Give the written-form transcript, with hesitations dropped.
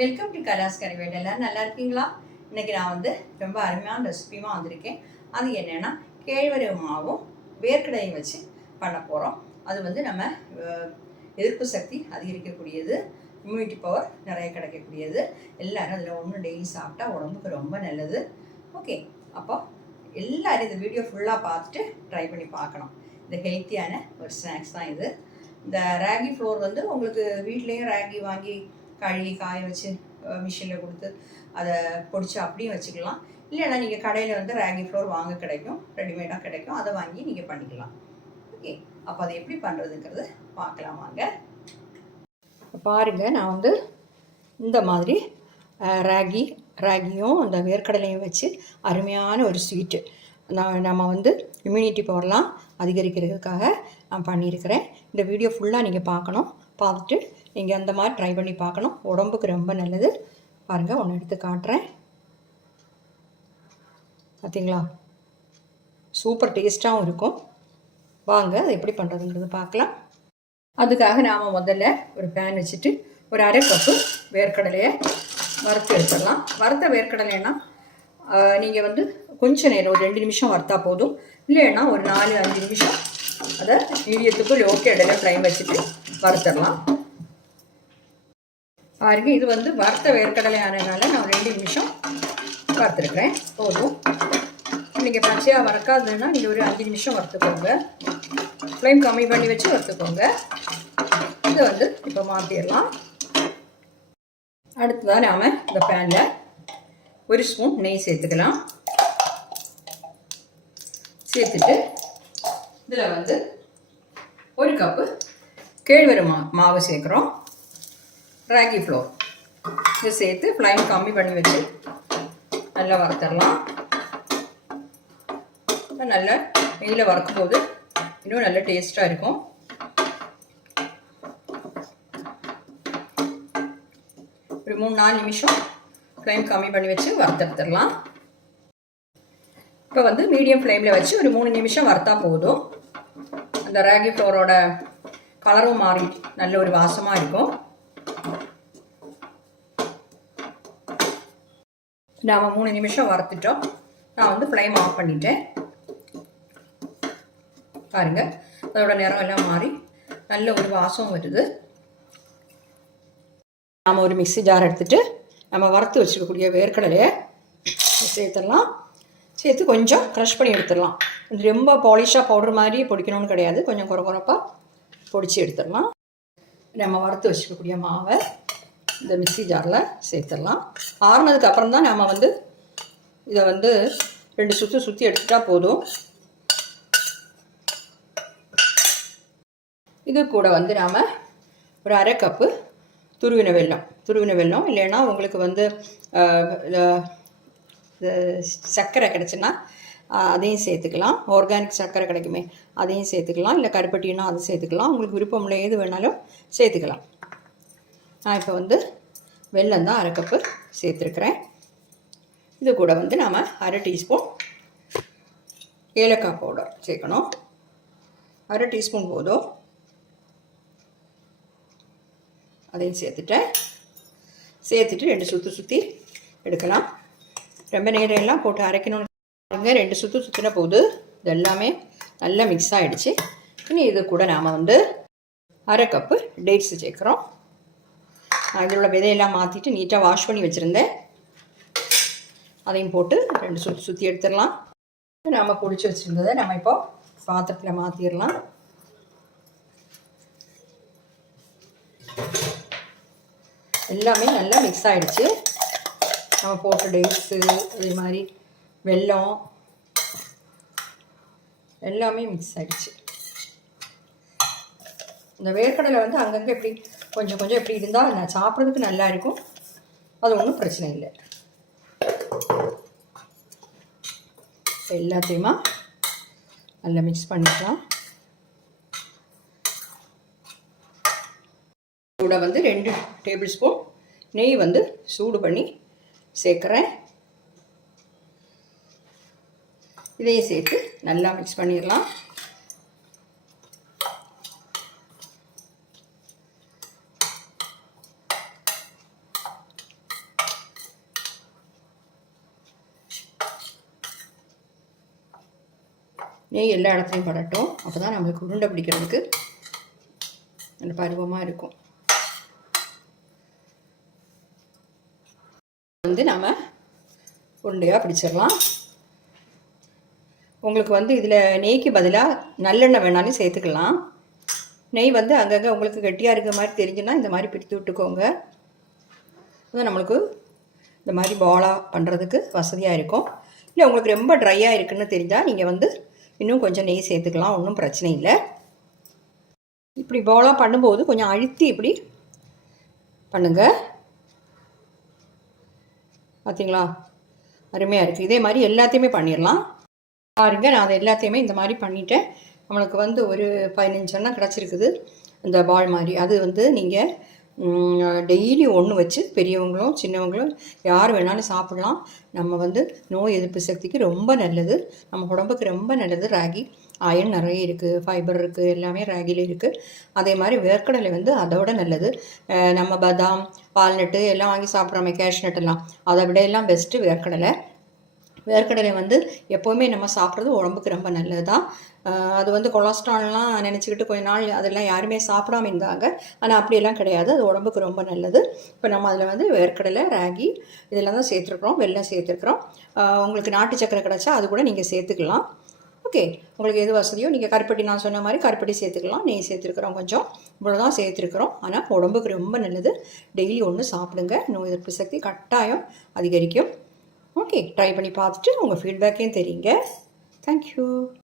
Welcome to கலாஸ் கறிவேட். எல்லோரும் நல்லா இருக்கீங்களா? இன்றைக்கி நான் வந்து ரொம்ப அருமையான ரெசிபியுமா வந்திருக்கேன். அது என்னென்னா கேழ்வரகு மாவும் வேர்க்கடையும் வச்சு பண்ண போகிறோம். அது வந்து நம்ம எதிர்ப்பு சக்தி அதிகரிக்கக்கூடியது, இம்யூனிட்டி பவர் நிறைய கிடைக்கக்கூடியது. எல்லோரும் அதில் ஒன்று டெய்லி சாப்பிட்டா உடம்புக்கு ரொம்ப நல்லது. ஓகே, அப்போ எல்லோரும் இந்த வீடியோ ஃபுல்லாக பார்த்துட்டு ட்ரை பண்ணி பார்க்கணும். இந்த ஹெல்த்தியான ஒரு ஸ்நாக்ஸ் தான் இது. இந்த ராகி ஃப்ளோர் வந்து உங்களுக்கு வீட்லேயும் ராகி வாங்கி கழுவி காய வச்சு மிஷினில் கொடுத்து அதை பொடிச்சு அப்படியும் வச்சுக்கலாம். இல்லைன்னா நீங்கள் கடையில் வந்து ராகி ஃப்ளோர் வாங்க கிடைக்கும், ரெடிமேடாக கிடைக்கும், அதை வாங்கி நீங்கள் பண்ணிக்கலாம். ஓகே, அப்போ அதை எப்படி பண்ணுறதுங்கிறது பார்க்கலாம் வாங்க. பாருங்கள், நான் வந்து இந்த மாதிரி ராகியும் அந்த வேர்க்கடலையும் வச்சு அருமையான ஒரு ஸ்வீட்டு நம்ம வந்து இம்யூனிட்டி பவர்லாம் அதிகரிக்கிறதுக்காக நான் பண்ணியிருக்கிறேன். இந்த வீடியோ ஃபுல்லாக நீங்கள் பார்க்கணும். பார்த்துட்டு நீங்கள் அந்த மாதிரி ட்ரை பண்ணி பார்க்கணும். உடம்புக்கு ரொம்ப நல்லது. பாருங்கள், ஒன்று எடுத்து காட்டுறேன். பார்த்தீங்களா, சூப்பர் டேஸ்ட்டாகவும் இருக்கும். வாங்க அதை எப்படி பண்ணுறதுங்கிறது பார்க்கலாம். அதுக்காக நாம் முதல்ல ஒரு பேன் வச்சுட்டு ஒரு அரை கப்பு வேர்க்கடலையை வறுத்து எடுத்துடலாம். வறுத்த வேர்க்கடலைன்னா நீங்கள் வந்து கொஞ்சம் நேரம் ஒரு 2 நிமிஷம் வறுத்தா போதும். இல்லைன்னா ஒரு 4-5 நிமிஷம் அதை மீடியத்துக்கு லோக்கே இடையில ஃப்ளைம் வச்சுட்டு வறுத்துடலாம். பாருங்க, இது வந்து வறுத்த வேர்க்கடலை ஆனதுனால நான் 2 நிமிஷம் வறுத்துருக்கிறேன், போதும். நீங்கள் பச்சையாக வறுக்காதுன்னா நீங்கள் ஒரு 5 நிமிஷம் வறுத்துக்கோங்க. ஃப்ளைம் கம்மி பண்ணி வச்சு வறுத்துக்கோங்க. இதை வந்து இப்போ மாற்றிடலாம். அடுத்ததாக நாம் இந்த பேனில் 1 ஸ்பூன் நெய் சேர்த்துக்கலாம். சேர்த்துட்டு இதில் வந்து 1 கப்பு கேழ்வரகு மாவு சேர்க்குறோம். ராகி ஃப்ளோர் இதை சேர்த்து ஃப்ளைம் கம்மி பண்ணி வச்சு நல்லா வறுத்தரலாம். நல்லா நெய்யில் வறுக்கும் போது இன்னும் நல்ல டேஸ்ட்டாக இருக்கும். ஒரு 3-4 நிமிஷம் ஃப்ளைம் கம்மி பண்ணி வச்சு வறுத்தெடுத்துடலாம். இப்போ வந்து மீடியம் ஃப்ளேமில் வச்சு ஒரு 3 நிமிஷம் வறுத்தா போதும். அந்த ராகி ஃப்ளோரோட கலரும் மாறி நல்ல ஒரு வாசமாக இருக்கும். நாம் 3 நிமிஷம் வறுத்துட்டோம். நான் வந்து ஃப்ளைம் ஆஃப் பண்ணிட்டேன். பாருங்கள், அதோட நிறம் எல்லாம் மாறி நல்ல ஒரு வாசம் வருது. நாம் ஒரு மிக்ஸி ஜார் எடுத்துகிட்டு நம்ம வறுத்து வச்சுக்கக்கூடிய வேர்க்கடலையை சேர்த்துடலாம். சேர்த்து கொஞ்சம் க்ரஷ் பண்ணி எடுத்துடலாம். ரொம்ப பாலிஷாக பவுடர் மாதிரி பொடிக்கணும்னு கிடையாது, கொஞ்சம் குறப்பாக பொடிச்சு எடுத்துடலாம். நம்ம வறுத்து வச்சுக்கக்கூடிய மாவை இந்த மிக்ஸி ஜாரில் சேர்த்துடலாம். ஆறுனதுக்கு அப்புறம் தான் நாம் வந்து இதை வந்து 2 சுற்றி எடுத்துட்டா போதும். இது கூட வந்து நாம் ஒரு அரை கப்பு துருவின வெல்லம் இல்லைன்னா உங்களுக்கு வந்து சர்க்கரை கிடச்சுன்னா அதையும் சேர்த்துக்கலாம். ஆர்கானிக் சர்க்கரை கிடைக்குமே, அதையும் சேர்த்துக்கலாம். இல்லை கருப்பட்டினா அதை சேர்த்துக்கலாம். உங்களுக்கு விருப்பம் இல்லை, எது வேணாலும் சேர்த்துக்கலாம். நான் இப்போ வந்து வெல்லம் தான் அரை கப்பு சேர்த்துருக்குறேன். இது கூட வந்து நாம் 1/2 டீஸ்பூன் ஏலக்காய் பவுடர் சேர்க்கணும். 1/2 டீஸ்பூன் போதும். அதையும் சேர்த்துட்டு 2 சுற்றி எடுக்கலாம். ரொம்ப நேரம் எல்லாம் போட்டு அரைக்கணும்னு 2 சுற்றின போது இது எல்லாமே நல்லா மிக்ஸ் ஆகிடுச்சு. இனி இது கூட நாம் வந்து அரை கப்பு டேட்ஸு சேர்க்குறோம். அதில் உள்ள விதையெல்லாம் மாற்றிட்டு நீட்டாக வாஷ் பண்ணி வச்சுருந்தேன். அதையும் போட்டு 2 சுற்றி எடுத்துடலாம். நம்ம பிடிச்சி வச்சுருந்ததை நம்ம இப்போ பாத்திரத்தில் மாற்றிடலாம். எல்லாமே நல்லா மிக்ஸ் ஆகிடுச்சு. நம்ம போட்ட டேட்ஸு அதே மாதிரி வெல்லம் எல்லாமே மிக்ஸ் ஆகிடுச்சு. இந்த வேர்க்கடலை வந்து அங்கங்கே எப்படி கொஞ்சம் எப்படி இருந்தால் நான் சாப்பிட்றதுக்கு நல்லா இருக்கும். அது ஒன்றும் பிரச்சனை இல்லை. எல்லாத்தையுமா நல்லா மிக்ஸ் பண்ணிக்கலாம். கூட வந்து 2 டேபிள் ஸ்பூன் நெய் வந்து சூடு பண்ணி சேர்க்குறேன். இதையும் சேர்த்து நல்லா மிக்ஸ் பண்ணிடலாம். நெய் எல்லா இடத்துலையும் படட்டும். அப்போ தான் நம்மளுக்கு உருண்டை பிடிக்கிறதுக்கு நல்ல பருவமாக இருக்கும். வந்து நம்ம உருண்டையாக பிடிச்சிடலாம். உங்களுக்கு வந்து இதில் நெய்க்கு பதிலாக நல்லெண்ணெய் வேணாலும் சேர்த்துக்கலாம். நெய் வந்து அங்கங்கே உங்களுக்கு கெட்டியாக இருக்கிற மாதிரி தெரிஞ்சுன்னா இந்த மாதிரி பிடித்து விட்டுக்கோங்க. அதுதான் நம்மளுக்கு இந்த மாதிரி பாலாக பண்ணுறதுக்கு வசதியாக இருக்கும். இல்லை உங்களுக்கு ரொம்ப ட்ரையாக இருக்குதுன்னு தெரிஞ்சால் நீங்கள் வந்து இன்னும் கொஞ்சம் நெய் சேர்த்துக்கலாம், ஒன்றும் பிரச்சனை இல்லை. இப்படி பாலாக பண்ணும்போது கொஞ்சம் அழுத்தி இப்படி பண்ணுங்கள். பார்த்தீங்களா, அருமையாக இருக்குது. இதே மாதிரி எல்லாத்தையுமே பண்ணிடலாம். பாருங்கள், நான் அதை எல்லாத்தையுமே இந்த மாதிரி பண்ணிவிட்டேன். நம்மளுக்கு வந்து ஒரு 15 எண்ணெய் கிடச்சிருக்குது இந்த பால் மாதிரி. அது வந்து நீங்கள் டெய்லி ஒன்று வச்சு பெரியவங்களும் சின்னவங்களும் யார் வேணாலும் சாப்பிட்லாம். நம்ம வந்து நோய் எதிர்ப்பு சக்திக்கு ரொம்ப நல்லது, நம்ம உடம்புக்கு ரொம்ப நல்லது. ராகி அயன் நிறைய இருக்குது, ஃபைபர் இருக்குது, எல்லாமே ராகியில் இருக்குது. அதே மாதிரி வேர்க்கடலை வந்து அதோட நல்லது. நம்ம பாதாம் வால்நட்டு எல்லாம் வாங்கி சாப்பிட்றோமே, கேஷ்நட் எல்லாம், அதை விட எல்லாம் பெஸ்ட்டு வேர்க்கடலை. வேர்க்கடலை வந்து எப்போவுமே நம்ம சாப்பிட்றது உடம்புக்கு ரொம்ப நல்லது தான். அது வந்து கொலஸ்ட்ரால்லாம் நினச்சிக்கிட்டு கொஞ்ச நாள் அதெல்லாம் யாருமே சாப்பிடாம இருந்தாங்க. ஆனால் அப்படியெல்லாம் கிடையாது, அது உடம்புக்கு ரொம்ப நல்லது. இப்போ நம்ம அதில் வந்து வேர்க்கடலை, ராகி இதெல்லாம் தான் சேர்த்துருக்குறோம், வெல்லம் சேர்த்துருக்குறோம். உங்களுக்கு நாட்டு சக்கரை கிடச்சா அது கூட நீங்கள் சேர்த்துக்கலாம். ஓகே, உங்களுக்கு எது வசதியோ நீங்கள் கருப்பட்டி, நான் சொன்ன மாதிரி கருப்பட்டி சேர்த்துக்கலாம். நெய் சேர்த்துருக்குறோம், கொஞ்சம் இவ்வளோதான் சேர்த்துருக்குறோம். ஆனால் உடம்புக்கு ரொம்ப நல்லது. டெய்லி ஒன்று சாப்பிடுங்க, நோய் எதிர்ப்பு சக்தி கட்டாயம் அதிகரிக்கும். ஓகே, ட்ரை பண்ணி பார்த்துட்டு உங்கள் ஃபீட்பேக்கையும் தெரியுங்க. தேங்க்யூ.